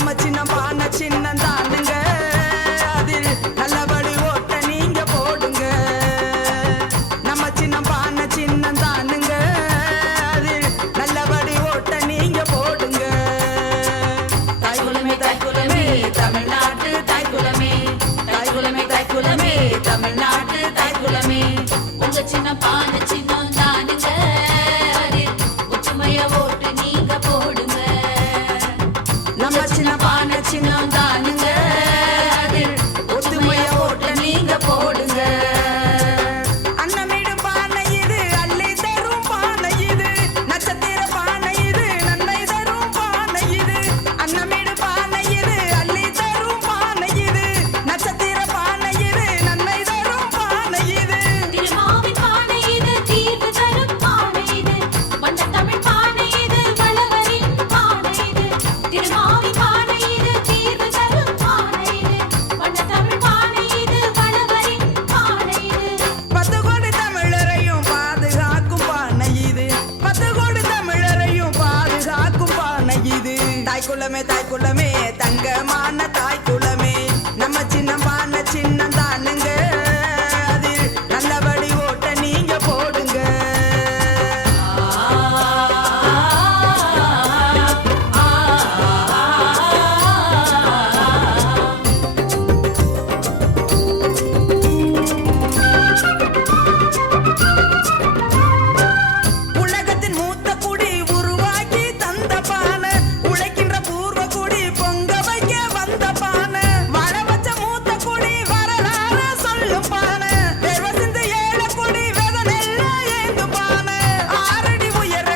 நம்ம சின்ன பானை சின்னம் தானுங்க, அதில் நல்லபடி ஓட்ட நீங்க போடுங்க. நம்ம சின்ன பானை சின்னம் தானுங்க, அதில் நல்லபடி ஓட்ட நீங்க போடுங்க. தாய்குலமே தாய்குலமே தமிழ்நாட்டு தாய்குலமே, தாய்குலமே தாய்குலமே தமிழ்நாட்டு தாய்குலமே. உங்க சின்ன பானை சின்னம் தானுங்க, அதில் ஒற்றுமைய ஓட்டு நீங்க போடுங்க. நம்ம சின்ன பானை சின்னம் தானுங்க, அதில் ஒத்துமைய ஓட்ட நீங்க போடுங்க. அன்னமிடும் பானை இது, அள்ளி தரும் பானை இது, நட்சத்திர பானை இது, நன்மை தரும் பானை இது. அன்னமிடும் பானை இது, அள்ளி தரும் பானை இது, நட்சத்திர பானை இது, நன்மை தரும் பானை இது. திருமாவின் பானை இது, தீர்வு தரும் பானை இது, வண்ணத் தமிழ் பானை இது, வளவரின் பானை இது. திருமாவின் பானை இது, தீர்வு தரும் பானை இது, வண்ணத் தமிழ் பானை இது, வளவரின் பானை இது. 10 கோடி தமிழரையும் பாதுகாக்கும் பானை இது, 10 கோடி தமிழரையும் பாதுகாக்கும் பானை இது. தாய்குலமே தாய்குலமே தங்கமான தாய்குலமே, நம்ம சின்ன பானை சின்னம் தானுங்க, அதில் நல்லபடி ஓட்ட நீங்க போடுங்க. உலகத்தின் மூத்த குடி உருவாக்கி தந்த பானை, உழைக்கின்ற பூர்வ குடி பொங்க வைக்க வந்த பானை, வாழ வச்ச மூத்த குடி வரலாறு சொல்லும் பானை, தேர்வ சிந்து ஏழ குடி வெதனெல்ல ஏந்தும் பானை, 6 அடி உயர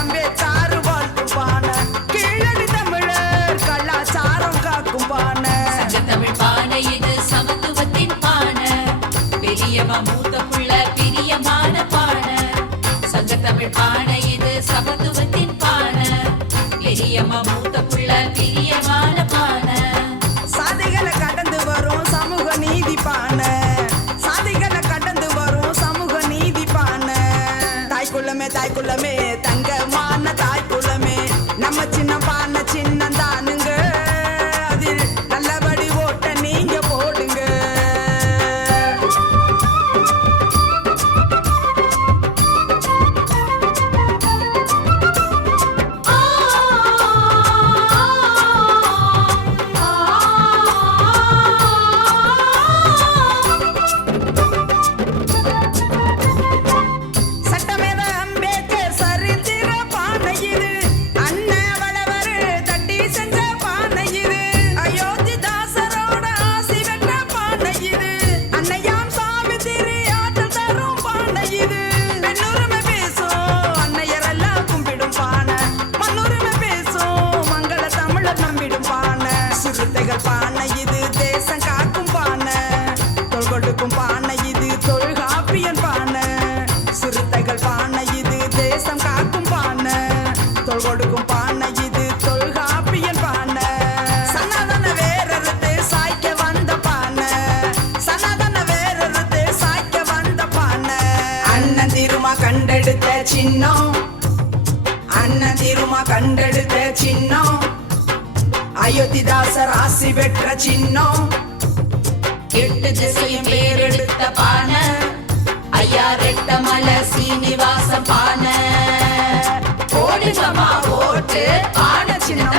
அம்பேத்கர் வாழ்த்தும் பானை, கீழடி தமிழர் கலாச்சாரம் காக்கும் பானை. தமிழ் பானை இது சமத்துவத்தின் பானை, பெரியவ மூத்த புள்ள பிரியமான பானை. சங்க தமிழ் பானை இது சமத்துவத்தின் பானை, பெரியம்மா மூத்த புள்ள பிரியமான பானை. சாதிகளை கடந்து வரும் சமூக நீதி பானை, சாதிகளை கடந்து வரும் சமூக நீதி பானை. தாய்குலமே தாய்குலமே தங்கமான தாய்குலமே, நம்ம சின்ன பானை சின்னம் தானுங்க, அதில் நல்லபடி ஓட்ட நீங்க போடுங்க. சட்டமேத அம்பேத்கர் சரித்திர பானை இது, அண்ணன் வளவரு தட்டி செஞ்ச பானை இது, அயோத்திதாசரோட ஆசி பெற்ற பானை இது, அன்னையாம் சாவித்திரி ஆற்றல் தரும் பானை இது. பெண்ணுரிமை பேசும் அன்னையரெல்லாம் கும்பிடும் பானை, மண்ணுரிமை பேசும் மங்கள தமிழர் நம்பிடும் பானை. சிறுத்தைகள் பானை இது, தேசம் காக்கும் பானை, தோள் கொடுக்கும் பானை இது, தொல்காப்பியன் பானை. சிறுத்தைகள் பானை இது, தேசம் காக்கும் பானை, தோள் கொடுக்கும் பானை இது, தொல்காப்பியன் பானை. சனாதன வேரறுத்து சாய்க்க வந்த பானை, சனாதன வேரறுத்து சாய்க்க வந்த பானை. அண்ணன் திருமா கண்டெடுத்த சின்னம், அண்ணன் திருமா கண்டெடுத்த சின்னம், அயோத்திதாசர் ஆசி பெற்ற சின்னம், 8 திசையும் பேரெடுத்த பானை, ஐயா ரெட்டமல சீனிவாச பானை. போடுங்கம்மா ஓட்டு பானை சின்ன